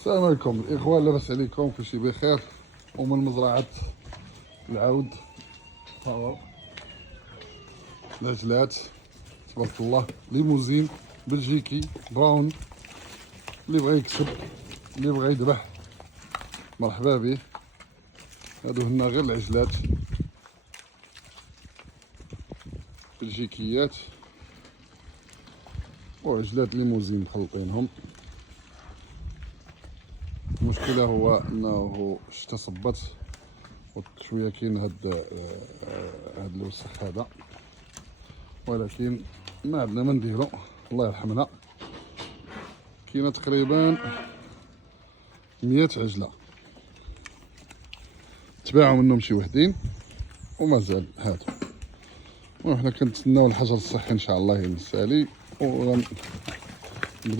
السلام عليكم الاخوان، لاباس عليكم؟ كلشي بخير. ومن مزرعه العود ها هو العجلات تبارك الله، ليموزين بلجيكي براون. اللي بغى يكسب، اللي بغى يذبح، مرحبا به. هادو هنا غير العجلات بلجيكيات وعجلات ليموزين مخلطينهم. المشكله هو انه الشتا صبت وشويه كاين هاد الوسخ هذا، ولكن ما عندنا ما نديرو، الله يرحمنا. كاينه تقريبا 100 عجله، تباعوا منهم شي وحدين ومازال هادو. وحنا كنتسناو الحجر الصحي ان شاء الله يوم السالي